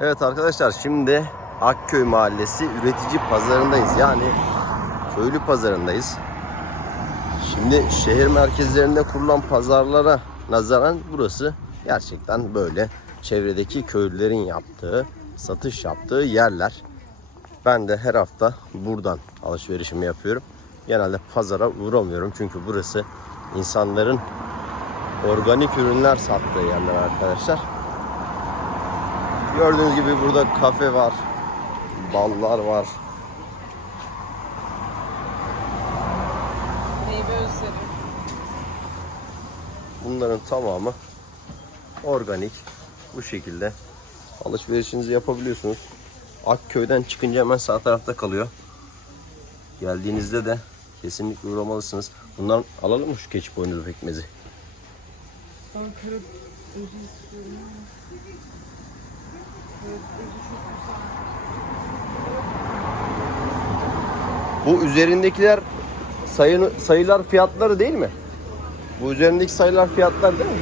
Evet arkadaşlar şimdi Akköy Mahallesi üretici pazarındayız. Yani köylü pazarındayız. Şimdi şehir merkezlerinde kurulan pazarlara nazaran burası gerçekten böyle çevredeki köylülerin yaptığı, satış yaptığı yerler. Ben de her hafta buradan alışverişimi yapıyorum. Genelde pazara uğramıyorum çünkü burası insanların organik ürünler sattığı yerler arkadaşlar. Gördüğünüz gibi burada kafe var, ballar var, Meyve özleri. Bunların tamamı organik. Bu şekilde alışverişinizi yapabiliyorsunuz. Akköy'den çıkınca hemen sağ tarafta kalıyor. Geldiğinizde de kesinlikle uğramalısınız. Bundan alalım mı şu keçi boynuzu pekmezi? Ankara özü istiyorum. Evet, özü çok güzel. Bu üzerindekiler sayı, sayılar fiyatları değil mi? Bu üzerindeki sayılar fiyatlar değil mi?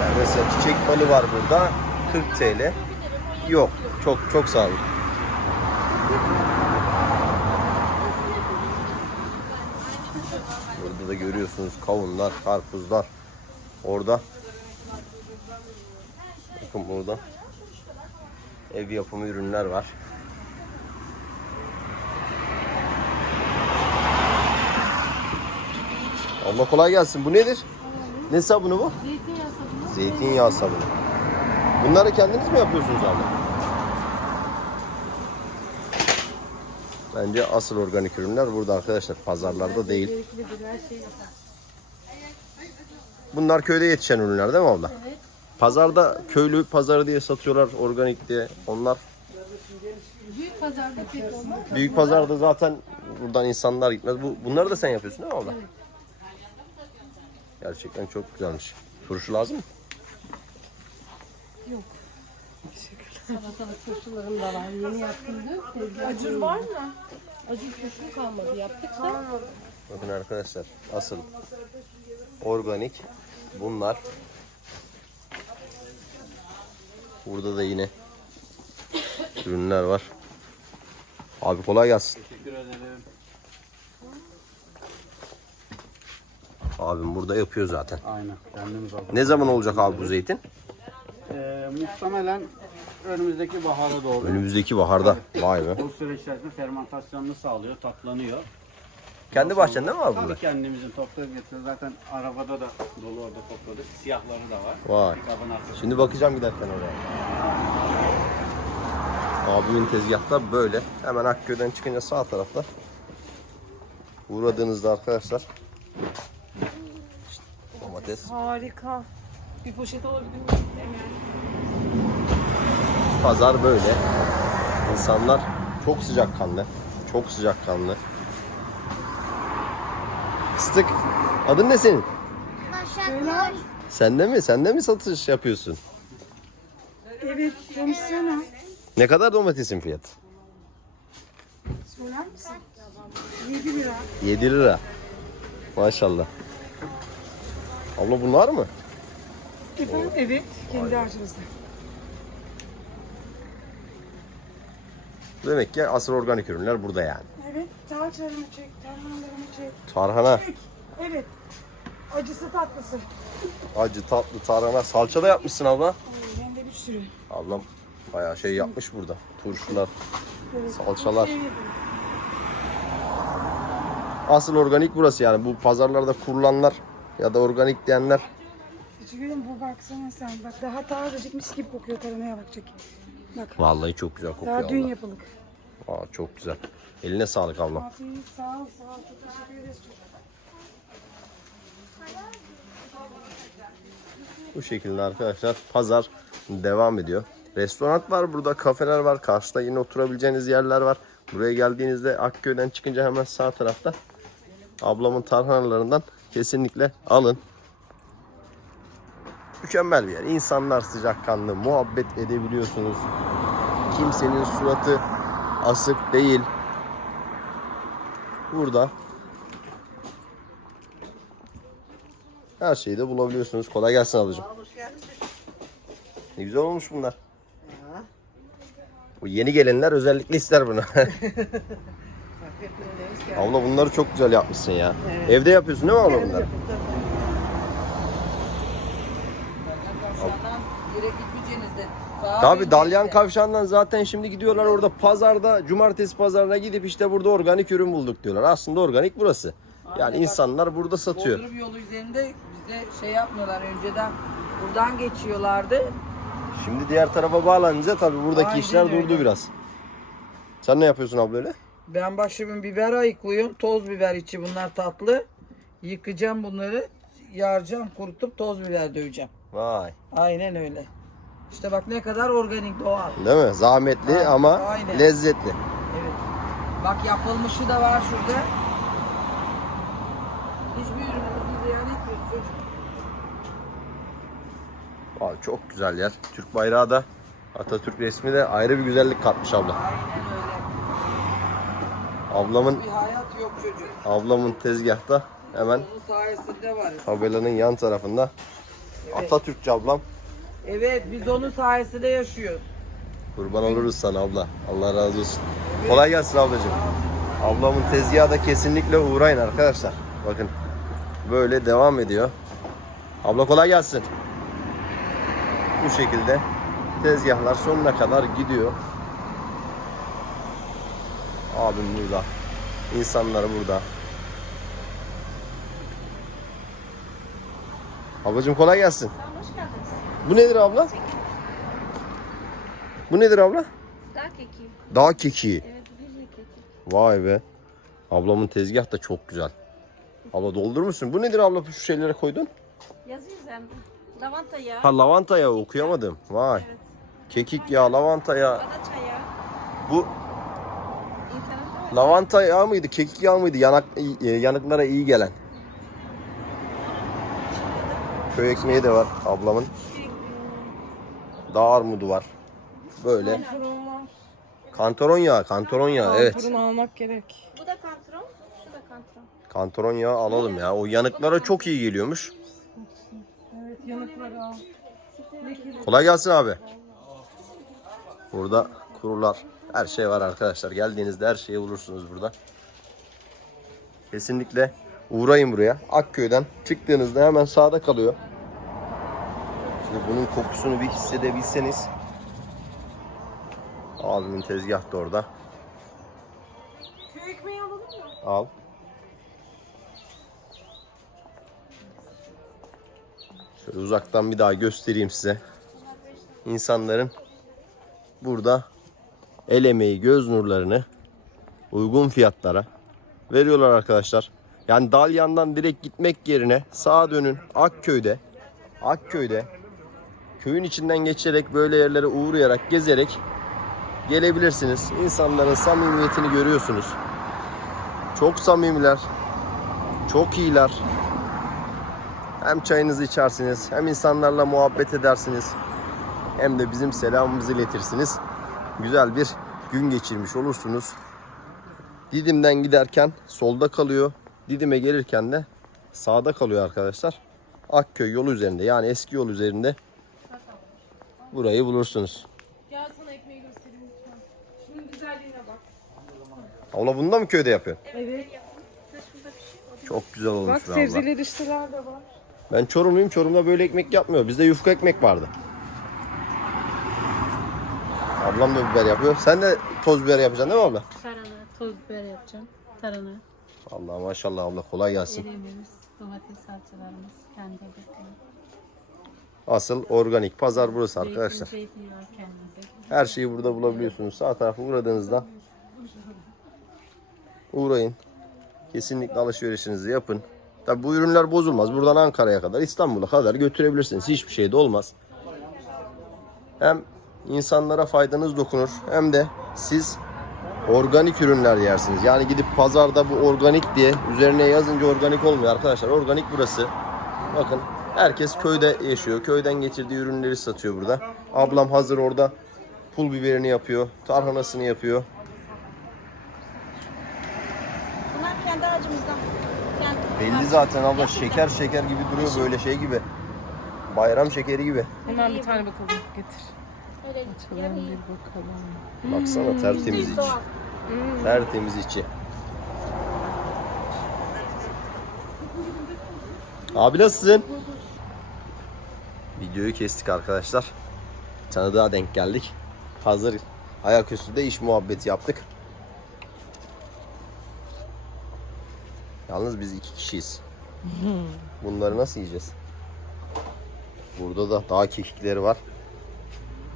Yani mesela çiçek balı var burada 40 TL. Yok çok çok sağ olun. Burada da görüyorsunuz kavunlar, karpuzlar. Orada bakın burada ev yapımı ürünler var. Allah kolay gelsin. Bu nedir? Ne sabunu bu? Zeytinyağı sabunu. Zeytinyağı sabunu. Bunları kendiniz mi yapıyorsunuz abi? Bence asıl organik ürünler burada arkadaşlar. Pazarlarda değil. Bunlar köyde yetişen ürünler değil mi abla? Evet. Pazarda köylü pazarı diye satıyorlar organik diye. Onlar Büyük pazarda pek olmaz. büyük pazarda zaten buradan insanlar gitmez. Bu, bunları da sen yapıyorsun değil mi abla? Gerçekten çok güzelmiş. Turşu lazım mı? Salatalık turşularım da var. Yeni yapıldı. Acur var mı? Acur turşu kalmadı. Yaptık da. Bakın arkadaşlar asıl organik bunlar. Burada da yine ürünler var. Abi kolay gelsin. Teşekkür ederim. Abim burada yapıyor zaten. Aynen. Kendimiz aldık. Ne zaman olacak abi bu zeytin? Ee, muhtemelen önümüzdeki bahara doğru. Önümüzdeki baharda. Vay be. Bu süreç içerisinde fermentasyonunu sağlıyor, tatlanıyor. Kendi bahçen değil mi abi Tabii kendimizin toplayıp getiriyoruz. Zaten arabada da dolu orada topladık. Siyahları da var. Vay. Pikabın arkasında. Şimdi bakacağım giderken oraya. Abimin tezgahta böyle. Hemen Akköy'den çıkınca sağ tarafta. Uğradığınızda arkadaşlar. İşte domates. Harika. Bir poşet alabilir miyim? Pazar böyle. İnsanlar çok sıcakkanlı. Çok sıcakkanlı. Fıstık. Adın ne senin? Başaklar. Sende mi? Sende mi satış yapıyorsun? Evet, konuşsana. Ne kadar domatesin fiyatı? Söyler misin? 7 lira. 7 lira. Maşallah. Abla bunlar mı? Efendim? Evet, kendi ağacımızda. Demek ki asıl organik ürünler burada yani. Evet, tarçınlarımı çek, tarhanalarımı çek. Tarhana, Çek. Evet. Acısı tatlısı. acı, tatlı, tarhana. Salça da yapmışsın abla. Hem de bir sürü. Ablam bayağı şey yapmış burada. Turşular, Evet. salçalar. Asıl organik burası yani. Bu pazarlarda kurulanlar ya da organik diyenler. Küçüküm bu baksana sen. Bak daha tazecik mis gibi kokuyor tarhanaya bak çek. Bak. Vallahi çok güzel kokuyor Daha dün abla. yapılık. Aa, çok güzel. Eline sağlık ablam. Bu şekilde arkadaşlar pazar devam ediyor. Restoran var burada, kafeler var. Karşıda yine oturabileceğiniz yerler var. Buraya geldiğinizde Akköy'den çıkınca hemen sağ tarafta ablamın tarhanalarından kesinlikle alın. Mükemmel bir yer. İnsanlar sıcakkanlı, muhabbet edebiliyorsunuz. Kimsenin suratı asık değil. Burada her şeyi de bulabiliyorsunuz. Kolay gelsin ablacığım. Ne güzel olmuş bunlar. Bu yeni gelenler özellikle ister bunu. abla bunları çok güzel yapmışsın ya. Evde yapıyorsun değil mi abla bunları? Kavşağından direkt gitmeyeceğiniz de sağa Tabi Dalyan. Kavşağı'ndan zaten şimdi gidiyorlar orada pazarda cumartesi pazarına gidip işte burada organik ürün bulduk diyorlar. Aslında organik burası. Yani Aynen bak. insanlar burada satıyor. Bodrum yolu üzerinde bize şey yapmıyorlar önceden buradan geçiyorlardı. Şimdi diğer tarafa bağlanınca tabi buradaki Aynen işler durdu öyle. biraz. Sen ne yapıyorsun abla öyle? Ben başımın biber ayıklıyorum. Toz biber içi bunlar tatlı. Yıkayacağım bunları. Yaracağım kurutup toz biber döveceğim. Vay. Aynen öyle. İşte bak ne kadar organik doğal. Değil mi? Zahmetli Aynen, ama aynen. lezzetli. Evet. Bak yapılmışı da var şurada. Hiçbir ürünümüzü ziyan etmiyoruz çocuk. Çok güzel yer. Türk bayrağı da Atatürk resmi de ayrı bir güzellik katmış abla. Aynen öyle. Ablamın Bir hayat yok çocuk. ablamın tezgahta hemen Onun sayesinde varız. tabelanın yan tarafında Atatürkçü ablam. Evet biz onun sayesinde yaşıyoruz. Kurban oluruz sana abla. Allah razı olsun. Kolay gelsin ablacığım. Ablamın tezgahı da kesinlikle uğrayın arkadaşlar. Bakın böyle devam ediyor. Abla kolay gelsin. Bu şekilde tezgahlar sonuna kadar gidiyor. Abim burada. İnsanlar burada. Ablacığım kolay gelsin. Hoş geldiniz. Bu nedir abla? Bu nedir abla? Daha keki. Dağ kekiği. Evet, bir keki. Vay be. Ablamın tezgah da çok güzel. Abla doldurmuşsun. Bu nedir abla şu şeylere koydun? Yazıyor üzerinde. Lavanta yağı, Ha lavanta yağı okuyamadım. Vay. Kekik yağı, lavanta yağı. yağı. Bu İnternette var. lavanta yağı mıydı, kekik yağı mıydı? Yanak, e, yanıklara iyi gelen. Köy ekmeği de var ablamın. Dağ armudu var. Böyle. Kantaron yağı, kantaron yağı evet. Fırın almak gerek. Bu da kantron, şu da kantron. Kantaron yağı alalım ya. O yanıklara çok iyi geliyormuş. Evet yanıkları al. Kolay gelsin abi. Burada kurular. Her şey var arkadaşlar. Geldiğinizde her şeyi bulursunuz burada. Kesinlikle uğrayın buraya. Akköy'den çıktığınızda hemen sağda kalıyor. Şimdi bunun kokusunu bir hissedebilseniz. Abimin tezgah da orada. Köy ekmeği alalım mı? Al. Şöyle uzaktan bir daha göstereyim size. İnsanların burada el emeği, göz nurlarını uygun fiyatlara veriyorlar arkadaşlar. Yani Dalyan'dan direkt gitmek yerine sağa dönün Akköy'de Akköy'de köyün içinden geçerek böyle yerlere uğrayarak gezerek gelebilirsiniz. İnsanların samimiyetini görüyorsunuz. Çok samimiler. Çok iyiler. Hem çayınızı içersiniz, hem insanlarla muhabbet edersiniz. Hem de bizim selamımızı iletirsiniz. Güzel bir gün geçirmiş olursunuz. Didim'den giderken solda kalıyor. Didim'e gelirken de sağda kalıyor arkadaşlar. Akköy yolu üzerinde yani eski yol üzerinde burayı bulursunuz. Gel sana ekmeği göstereyim lütfen. Şunun güzelliğine bak. Abla bunu da mı köyde yapıyorsun? Evet. Çok güzel olmuş Bak be abla. sebzeler de var. Ben Çorumluyum. Çorum'da böyle ekmek yapmıyor. Bizde yufka ekmek vardı. Ablam da biber yapıyor. Sen de toz biber yapacaksın değil mi abla? Tarhana, toz biber yapacağım. Tarhana, Allah maşallah abla kolay gelsin. eriğimiz, domates salçalarımız, kendi edeklerimiz. Asıl organik pazar burası arkadaşlar. Her şeyi burada bulabiliyorsunuz. Sağ tarafa uğradığınızda uğrayın. Kesinlikle alışverişinizi yapın. Tabi bu ürünler bozulmaz. Buradan Ankara'ya kadar, İstanbul'a kadar götürebilirsiniz. Hiçbir şey de olmaz. Hem insanlara faydanız dokunur hem de siz organik ürünler yersiniz. Yani gidip pazarda bu organik diye üzerine yazınca organik olmuyor arkadaşlar. Organik burası. Bakın herkes köyde yaşıyor. Köyden getirdiği ürünleri satıyor burada. Ablam hazır orada pul biberini yapıyor. Tarhanasını yapıyor. Bunlar kendi ağacımızdan. Kendi. Belli zaten abla şeker şeker gibi duruyor böyle şey gibi. Bayram şekeri gibi. Hemen bir tane bakalım getir. Öyle Açalım bir bakalım. Baksana tertemiz içi. Tertemiz içi. Abi nasılsın? Videoyu kestik arkadaşlar. Tanıdığa denk geldik. Hazır ayaküstü de iş muhabbeti yaptık. Yalnız biz iki kişiyiz. Bunları nasıl yiyeceğiz? Burada da dağ kekikleri var.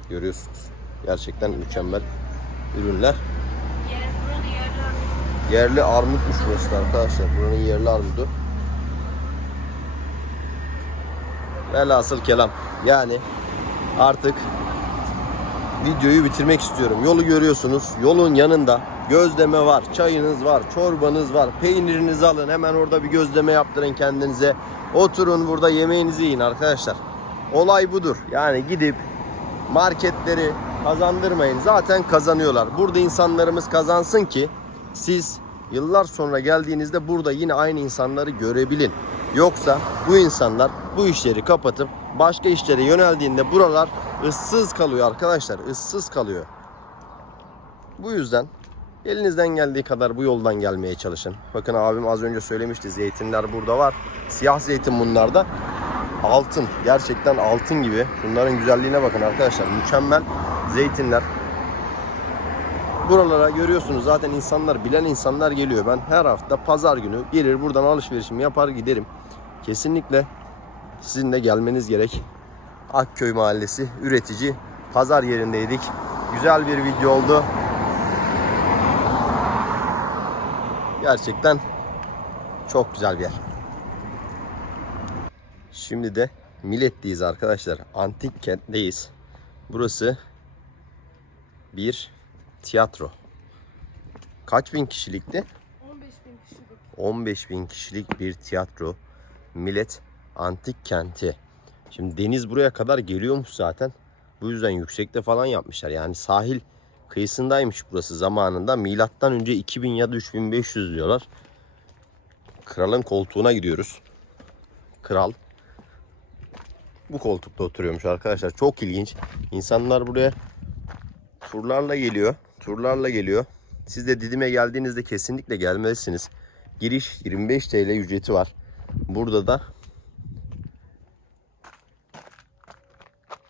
Görüyorsunuz. Gerçekten mükemmel ürünler. Yerli armutmuş burası da arkadaşlar. Buranın yerli armudu. Velhasıl kelam. Yani artık videoyu bitirmek istiyorum. Yolu görüyorsunuz. Yolun yanında gözleme var, çayınız var, çorbanız var. Peynirinizi alın. Hemen orada bir gözleme yaptırın kendinize. Oturun burada yemeğinizi yiyin arkadaşlar. Olay budur. Yani gidip marketleri kazandırmayın. Zaten kazanıyorlar. Burada insanlarımız kazansın ki siz yıllar sonra geldiğinizde burada yine aynı insanları görebilin. Yoksa bu insanlar bu işleri kapatıp başka işlere yöneldiğinde buralar ıssız kalıyor arkadaşlar. ıssız kalıyor. Bu yüzden elinizden geldiği kadar bu yoldan gelmeye çalışın. Bakın abim az önce söylemişti zeytinler burada var. Siyah zeytin bunlarda. Altın. Gerçekten altın gibi. Bunların güzelliğine bakın arkadaşlar. Mükemmel zeytinler. Buralara görüyorsunuz zaten insanlar, bilen insanlar geliyor. Ben her hafta pazar günü gelir buradan alışverişimi yapar giderim. Kesinlikle sizin de gelmeniz gerek. Akköy Mahallesi üretici pazar yerindeydik. Güzel bir video oldu. Gerçekten çok güzel bir yer. Şimdi de Millet'teyiz arkadaşlar. Antik kentteyiz. Burası bir tiyatro. Kaç bin kişilikti? 15 bin kişilik. 15 bin kişilik bir tiyatro. Millet Antik Kenti. Şimdi deniz buraya kadar geliyormuş zaten. Bu yüzden yüksekte falan yapmışlar. Yani sahil kıyısındaymış burası zamanında. Milattan önce 2000 ya da 3500 diyorlar. Kralın koltuğuna gidiyoruz. Kral bu koltukta oturuyormuş arkadaşlar. Çok ilginç. İnsanlar buraya turlarla geliyor. Turlarla geliyor. Siz de Didim'e geldiğinizde kesinlikle gelmelisiniz. Giriş 25 TL ücreti var. Burada da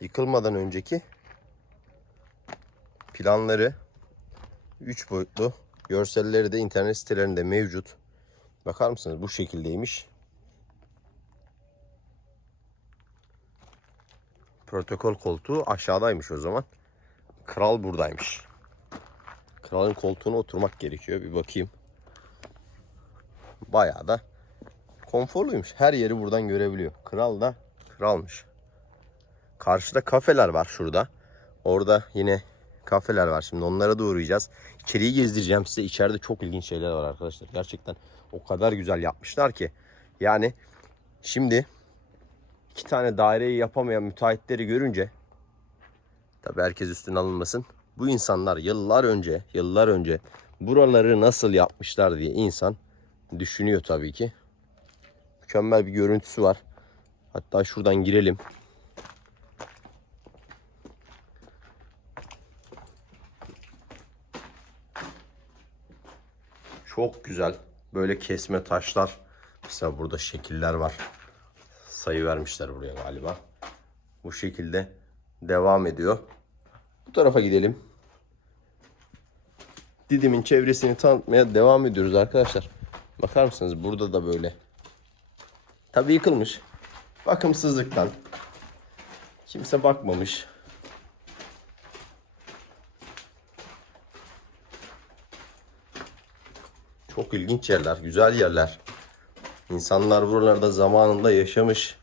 yıkılmadan önceki planları 3 boyutlu görselleri de internet sitelerinde mevcut. Bakar mısınız? Bu şekildeymiş. Protokol koltuğu aşağıdaymış o zaman. Kral buradaymış. Kralın koltuğuna oturmak gerekiyor. Bir bakayım. Bayağı da konforluymuş. Her yeri buradan görebiliyor. Kral da kralmış. Karşıda kafeler var şurada. Orada yine kafeler var. Şimdi onlara da uğrayacağız. İçeriği gezdireceğim size. İçeride çok ilginç şeyler var arkadaşlar. Gerçekten o kadar güzel yapmışlar ki. Yani şimdi iki tane daireyi yapamayan müteahhitleri görünce tabi herkes üstüne alınmasın. Bu insanlar yıllar önce, yıllar önce buraları nasıl yapmışlar diye insan düşünüyor tabii ki. Mükemmel bir görüntüsü var. Hatta şuradan girelim. Çok güzel. Böyle kesme taşlar. Mesela burada şekiller var. Sayı vermişler buraya galiba. Bu şekilde devam ediyor. Bu tarafa gidelim. Didim'in çevresini tanıtmaya devam ediyoruz arkadaşlar. Bakar mısınız? Burada da böyle. Tabii yıkılmış. Bakımsızlıktan. Kimse bakmamış. Çok ilginç yerler, güzel yerler. İnsanlar buralarda zamanında yaşamış.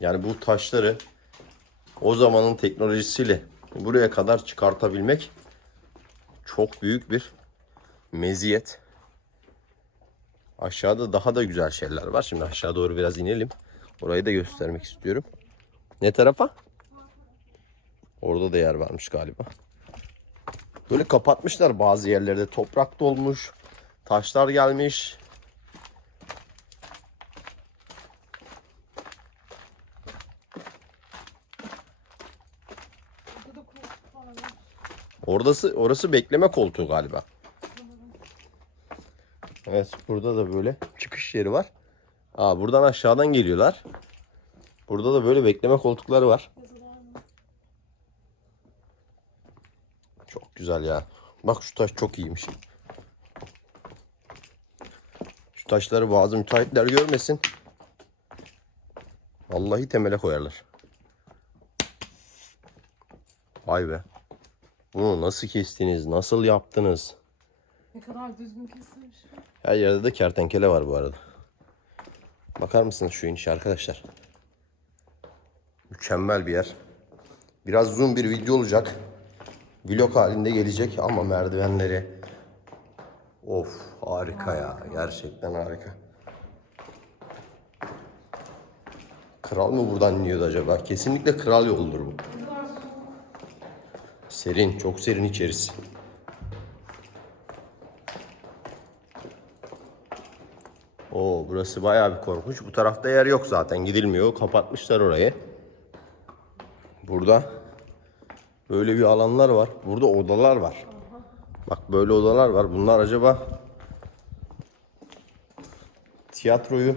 Yani bu taşları o zamanın teknolojisiyle buraya kadar çıkartabilmek çok büyük bir meziyet. Aşağıda daha da güzel şeyler var. Şimdi aşağı doğru biraz inelim. Orayı da göstermek istiyorum. Ne tarafa? Orada da yer varmış galiba. Böyle kapatmışlar bazı yerlerde. Toprak dolmuş. Taşlar gelmiş. Oradası, orası bekleme koltuğu galiba. Evet burada da böyle çıkış yeri var. Aa, buradan aşağıdan geliyorlar. Burada da böyle bekleme koltukları var. Çok güzel ya. Bak şu taş çok iyiymiş. Şu taşları bazı müteahhitler görmesin. Vallahi temele koyarlar. Vay be. Bunu nasıl kestiniz? Nasıl yaptınız? Ne kadar düzgün kesilmiş. Her yerde de kertenkele var bu arada. Bakar mısınız şu inişe arkadaşlar? Mükemmel bir yer. Biraz zoom bir video olacak. Vlog halinde gelecek ama merdivenleri Of harika ya. Gerçekten harika. Kral mı buradan iniyordu acaba? Kesinlikle kral yoldur bu. Serin, çok serin içerisi. Oo burası bayağı bir korkunç. Bu tarafta yer yok zaten. Gidilmiyor. Kapatmışlar orayı. Burada böyle bir alanlar var. Burada odalar var. Bak böyle odalar var. Bunlar acaba tiyatroyu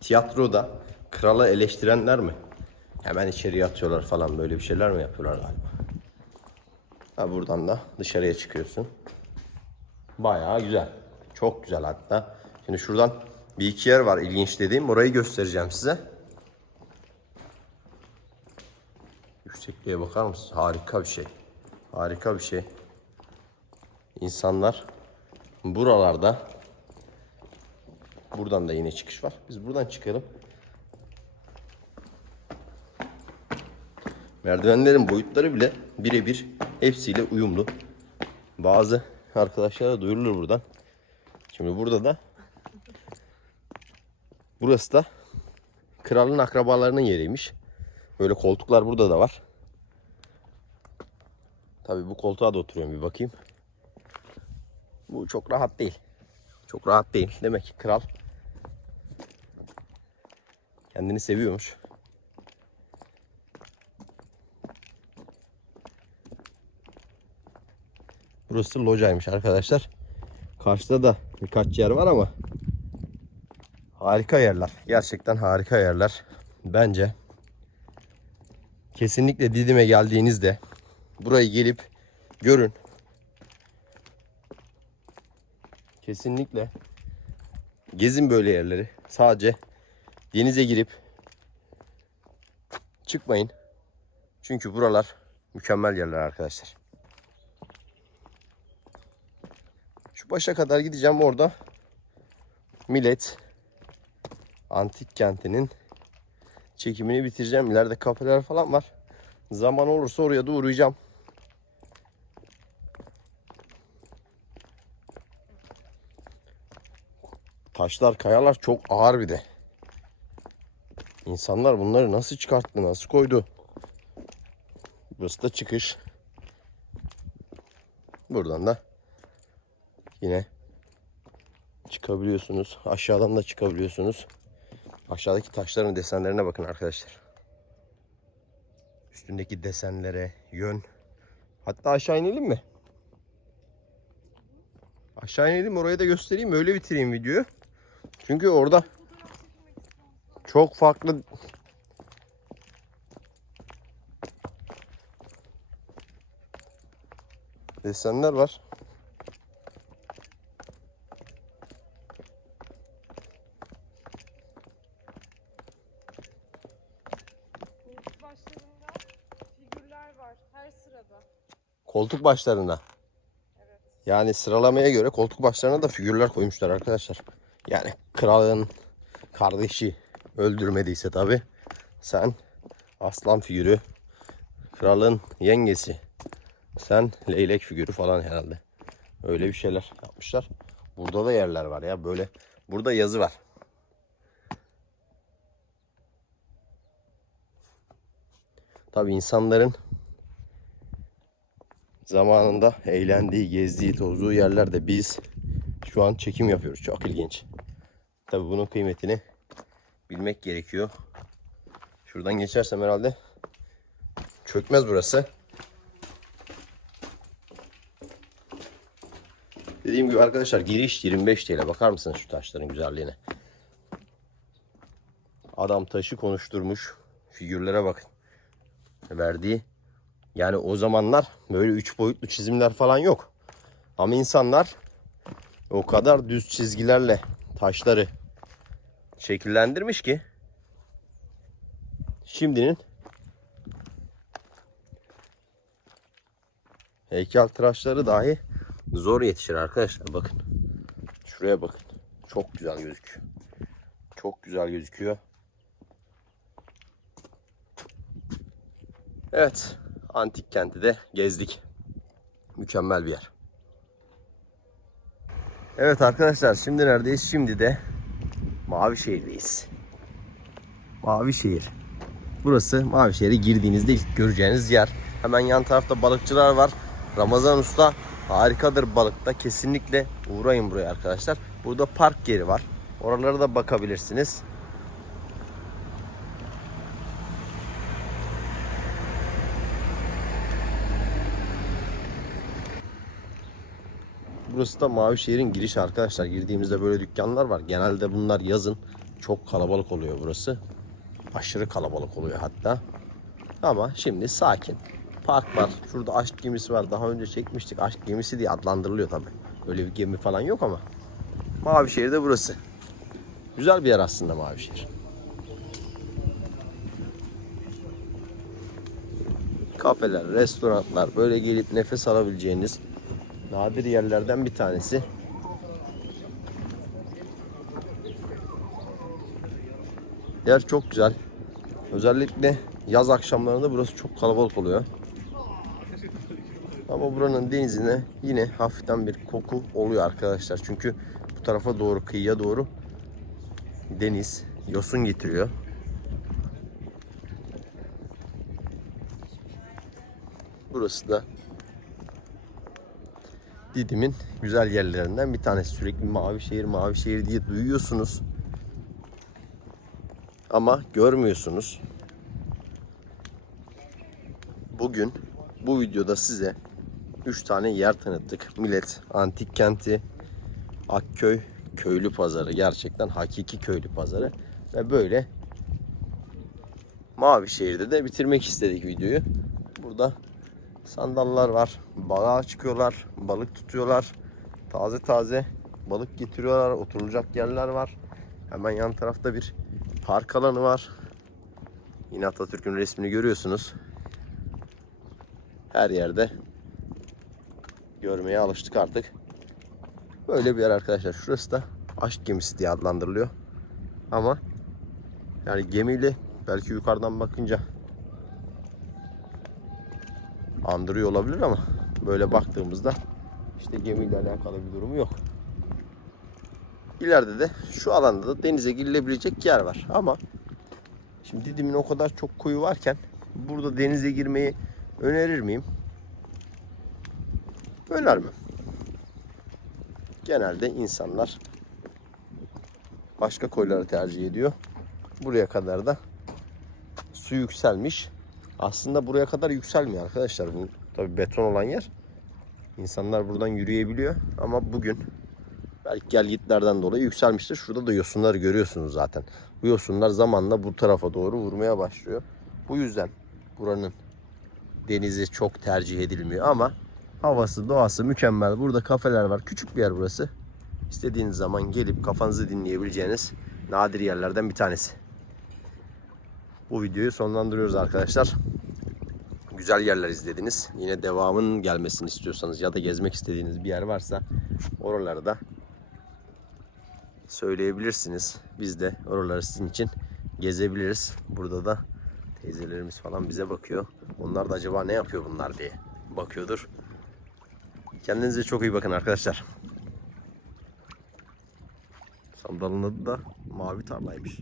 tiyatroda kralı eleştirenler mi? Hemen içeriye atıyorlar falan böyle bir şeyler mi yapıyorlar galiba? Ha buradan da dışarıya çıkıyorsun. Bayağı güzel. Çok güzel hatta. Şimdi şuradan bir iki yer var ilginç dediğim. Orayı göstereceğim size. Yüksekliğe bakar mısınız? Harika bir şey. Harika bir şey. İnsanlar buralarda buradan da yine çıkış var. Biz buradan çıkalım. Merdivenlerin boyutları bile birebir hepsiyle uyumlu. Bazı arkadaşlara duyurulur buradan. Şimdi burada da burası da kralın akrabalarının yeriymiş. Böyle koltuklar burada da var. Tabii bu koltuğa da oturuyorum bir bakayım. Bu çok rahat değil. Çok rahat değil. Demek ki kral kendini seviyormuş. Burası locaymış arkadaşlar. Karşıda da birkaç yer var ama harika yerler. Gerçekten harika yerler. Bence kesinlikle Didim'e geldiğinizde burayı gelip görün. Kesinlikle gezin böyle yerleri. Sadece denize girip çıkmayın. Çünkü buralar mükemmel yerler arkadaşlar. Şu başa kadar gideceğim orada Millet Antik Kenti'nin çekimini bitireceğim. İleride kafeler falan var. Zaman olursa oraya da uğrayacağım. Taşlar, kayalar çok ağır bir de. İnsanlar bunları nasıl çıkarttı, nasıl koydu? Burası da çıkış. Buradan da yine çıkabiliyorsunuz. Aşağıdan da çıkabiliyorsunuz. Aşağıdaki taşların desenlerine bakın arkadaşlar. Üstündeki desenlere, yön. Hatta aşağı inelim mi? Aşağı inelim orayı da göstereyim. Öyle bitireyim videoyu. Çünkü orada çok farklı desenler var. başlarında figürler var her sırada. Koltuk başlarına. Yani sıralamaya göre koltuk başlarına da figürler koymuşlar arkadaşlar. Yani kralın kardeşi öldürmediyse tabi sen aslan figürü, kralın yengesi, sen leylek figürü falan herhalde. Öyle bir şeyler yapmışlar. Burada da yerler var ya böyle. Burada yazı var. Tabi insanların zamanında eğlendiği, gezdiği, tozduğu yerlerde biz şu an çekim yapıyoruz. Çok ilginç. Tabii bunun kıymetini bilmek gerekiyor. Şuradan geçersem herhalde çökmez burası. Dediğim gibi arkadaşlar giriş 25 TL. Bakar mısınız şu taşların güzelliğine? Adam taşı konuşturmuş. Figürlere bakın. Verdiği. Yani o zamanlar böyle üç boyutlu çizimler falan yok. Ama insanlar o kadar düz çizgilerle taşları şekillendirmiş ki şimdinin heykel tıraşları dahi zor yetişir arkadaşlar bakın. Şuraya bakın. Çok güzel gözüküyor. Çok güzel gözüküyor. Evet. Antik kenti de gezdik. Mükemmel bir yer. Evet arkadaşlar şimdi neredeyiz? Şimdi de Mavişehir'deyiz. Mavişehir. Burası Mavişehir'e girdiğinizde ilk göreceğiniz yer. Hemen yan tarafta balıkçılar var. Ramazan Usta harikadır balıkta. Kesinlikle uğrayın buraya arkadaşlar. Burada park yeri var. Oralara da bakabilirsiniz. Burası da Mavişehir'in girişi arkadaşlar. Girdiğimizde böyle dükkanlar var. Genelde bunlar yazın çok kalabalık oluyor burası. Aşırı kalabalık oluyor hatta. Ama şimdi sakin. Park var. Şurada aşk gemisi var. Daha önce çekmiştik. Aşk gemisi diye adlandırılıyor tabi. Öyle bir gemi falan yok ama. Mavişehir de burası. Güzel bir yer aslında Mavişehir. Kafeler, restoranlar böyle gelip nefes alabileceğiniz nadir yerlerden bir tanesi. Yer çok güzel. Özellikle yaz akşamlarında burası çok kalabalık oluyor. Ama buranın denizine yine hafiften bir koku oluyor arkadaşlar. Çünkü bu tarafa doğru kıyıya doğru deniz yosun getiriyor. Burası da Didim'in güzel yerlerinden bir tanesi. Sürekli mavi şehir, mavi şehir diye duyuyorsunuz. Ama görmüyorsunuz. Bugün bu videoda size 3 tane yer tanıttık. Millet Antik Kenti, Akköy, Köylü Pazarı. Gerçekten hakiki köylü pazarı. Ve böyle Mavi şehirde de bitirmek istedik videoyu. Burada sandallar var. Balığa çıkıyorlar. Balık tutuyorlar. Taze taze balık getiriyorlar. Oturulacak yerler var. Hemen yan tarafta bir park alanı var. Yine Atatürk'ün resmini görüyorsunuz. Her yerde görmeye alıştık artık. Böyle bir yer arkadaşlar. Şurası da aşk gemisi diye adlandırılıyor. Ama yani gemiyle belki yukarıdan bakınca andırıyor olabilir ama böyle baktığımızda işte gemiyle alakalı bir durumu yok. İleride de şu alanda da denize girilebilecek yer var ama şimdi Didim'in o kadar çok koyu varken burada denize girmeyi önerir miyim? Önermem. Genelde insanlar başka koyları tercih ediyor. Buraya kadar da su yükselmiş. Aslında buraya kadar yükselmiyor arkadaşlar. Bu tabi beton olan yer. İnsanlar buradan yürüyebiliyor. Ama bugün belki gel gitlerden dolayı yükselmiştir. Şurada da yosunları görüyorsunuz zaten. Bu yosunlar zamanla bu tarafa doğru vurmaya başlıyor. Bu yüzden buranın denizi çok tercih edilmiyor ama havası doğası mükemmel. Burada kafeler var. Küçük bir yer burası. İstediğiniz zaman gelip kafanızı dinleyebileceğiniz nadir yerlerden bir tanesi. Bu videoyu sonlandırıyoruz arkadaşlar. Güzel yerler izlediniz. Yine devamının gelmesini istiyorsanız ya da gezmek istediğiniz bir yer varsa oraları da söyleyebilirsiniz. Biz de oraları sizin için gezebiliriz. Burada da teyzelerimiz falan bize bakıyor. Onlar da acaba ne yapıyor bunlar diye bakıyordur. Kendinize çok iyi bakın arkadaşlar. Sandalın adı da mavi tarlaymış.